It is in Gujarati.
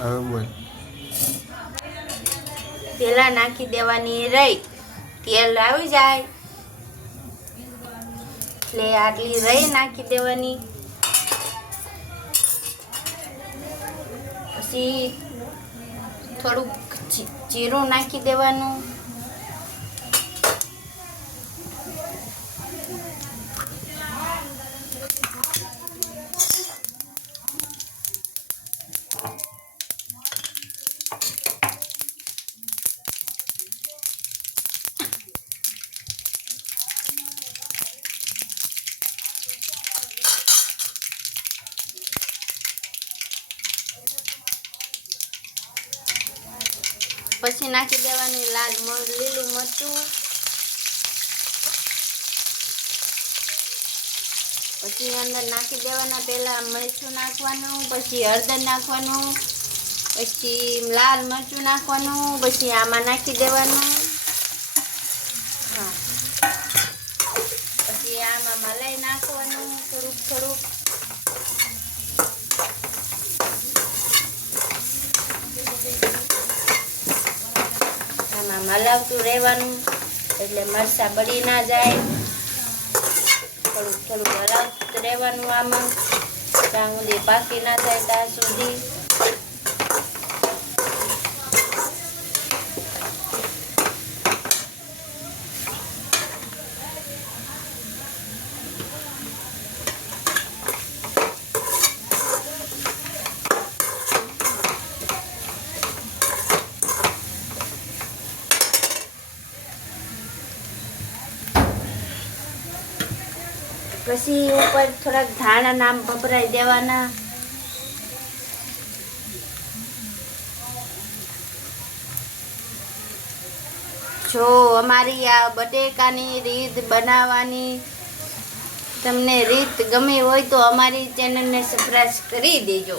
હવે બોલ. પેલા નાખી દેવાની રહી, તેલ આવી જાય એટલે આટલી રહી નાખી દેવાની. પછી થોડુંક જીરું નાખી દેવાનું. પછી નાખી દેવાની લીલું મરચું. પછી અંદર નાખી દેવાના પહેલા મરચું નાખવાનું, પછી હળદર નાખવાનું, પછી લાલ મરચું નાખવાનું, પછી આમાં નાખી દેવાનું. હા, પછી આમાં મલાઈ નાખવાનું થોડુંક. આમાં મલાવતું રહેવાનું એટલે મરચાં બળી ના જાય. થોડુંક હલાવતું રહેવાનું આમાં ત્યાં સુધી પાકી ના થાય ત્યાં સુધી. પછી ઉપર થોડાક ધાણા નામ ભભરાઈ દેવાના. જો અમારી આ બટેકાની રીત બનાવવાની તમને રીત ગમી હોય તો અમારી ચેનલને સબસ્ક્રાઇબ કરી દેજો.